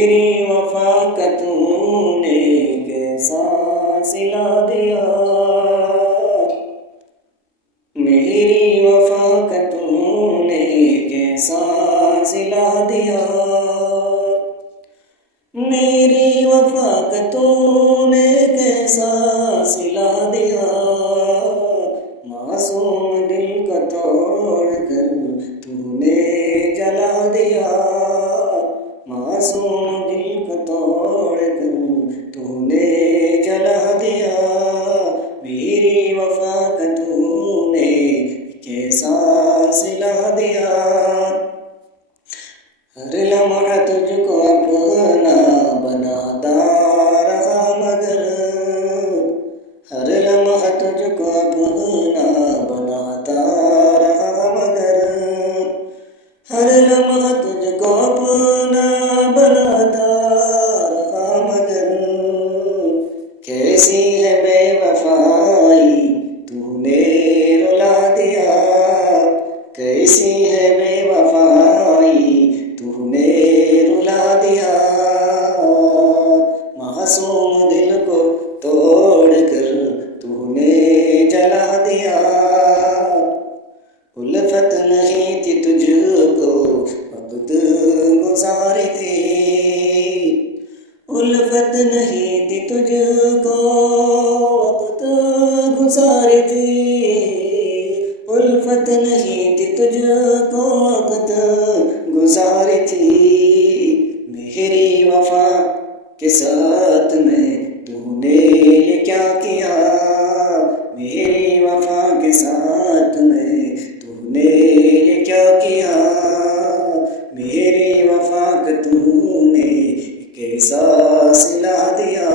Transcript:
मेरी वफा का तूने कैसा सिला दिया, मेरी वफा का तूने कैसा सिला दिया, मेरी वफा का तूने कैसा सिला दिया। मासूम दिल को तोड़ कर तूने जला दिया, मासूम दिल को तोड़ कर तूने जला दिया। मेरी वफा का तूने कैसा सिला दिया। हर लम्हा तुझको अपना बनाता रहा मगर, हर लम्हा तुझको अपना बनाता रहा मगर, हर लम्हा तुझको अपना बनाता रहा मगर। कैसी है बेवफाई तूने रुला दिया, कैसी है बेवफाई तूने रुला दिया। मासूम दिल को तोड़ कर तूने जला दिया। उल्फत नहीं थी तुझको वक्त गुजारी थी, उल्फत नहीं थी तुझको वक्त गुजारी थी, उल्फत नहीं थी तुझको वक्त गुजारी थी। मेरी वफा के साथ में तूने ये क्या किया, मेरी वफा के साथ में तूने ये क्या किया। मेरी वफा का तूने कैसा सिला दिया।